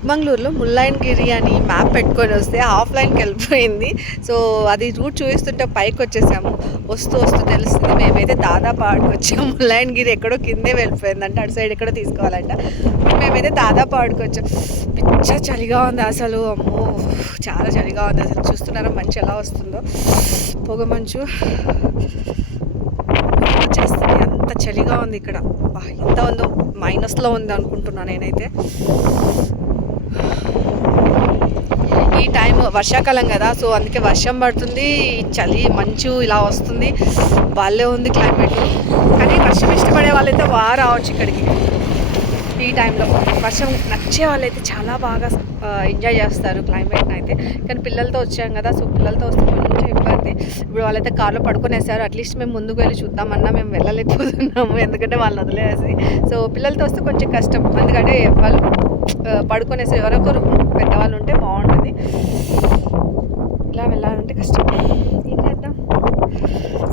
చిక్మంగళూరులో ముల్లాయనగిరి అని మ్యాప్ పెట్టుకొని వస్తే ఆఫ్లైన్కి వెళ్ళిపోయింది. సో అది రూట్ చూపిస్తుంటే పైకి వచ్చేసాము. వస్తూ వస్తూ తెలుస్తుంది మేమైతే దాదాపు ఆడికి వచ్చాము. ముల్లాయనగిరి ఎక్కడో కిందే వెళ్ళిపోయిందంట, అటు సైడ్ ఎక్కడో తీసుకోవాలంట. మేమైతే దాదాపు ఆడికి వచ్చాం. పిచ్చ చలిగా ఉంది అసలు, అమ్మో చాలా చలిగా ఉంది అసలు. చూస్తున్నారా మంచు ఎలా వస్తుందో, పొగ మంచు వచ్చేస్తుంది. అంత చలిగా ఉంది ఇక్కడ. ఎంత ఉందో, మైనస్లో ఉంది అనుకుంటున్నాను నేనైతే. ఈ టైం వర్షాకాలం కదా, సో అందుకే వర్షం పడుతుంది, చలి మంచు ఇలా వస్తుంది, భలే ఉంది క్లైమేట్. కానీ వర్షం ఇష్టపడే వాళ్ళైతే రావచ్చు ఇక్కడికి ఈ టైంలో. వర్షం నచ్చే వాళ్ళైతే చాలా బాగా ఎంజాయ్ చేస్తారు క్లైమేట్ని అయితే. కానీ పిల్లలతో వచ్చాం కదా, సో పిల్లలతో వస్తే కొంచెం ఇబ్బంది. ఇప్పుడు వాళ్ళైతే కార్లో పడుకునేసారు. అట్లీస్ట్ మేము ముందుకు వెళ్ళి చూద్దామన్నా మేము వెళ్ళలేకపోతున్నాము, ఎందుకంటే వాళ్ళని వదిలేసి. సో పిల్లలతో వస్తే కొంచెం కష్టం, ఎందుకంటే వాళ్ళు పడుకునేసి ఎవరొకరు పెద్దవాళ్ళు ఉంటే బాగుంటుంది. ఇలా వెళ్ళాలంటే కష్టం.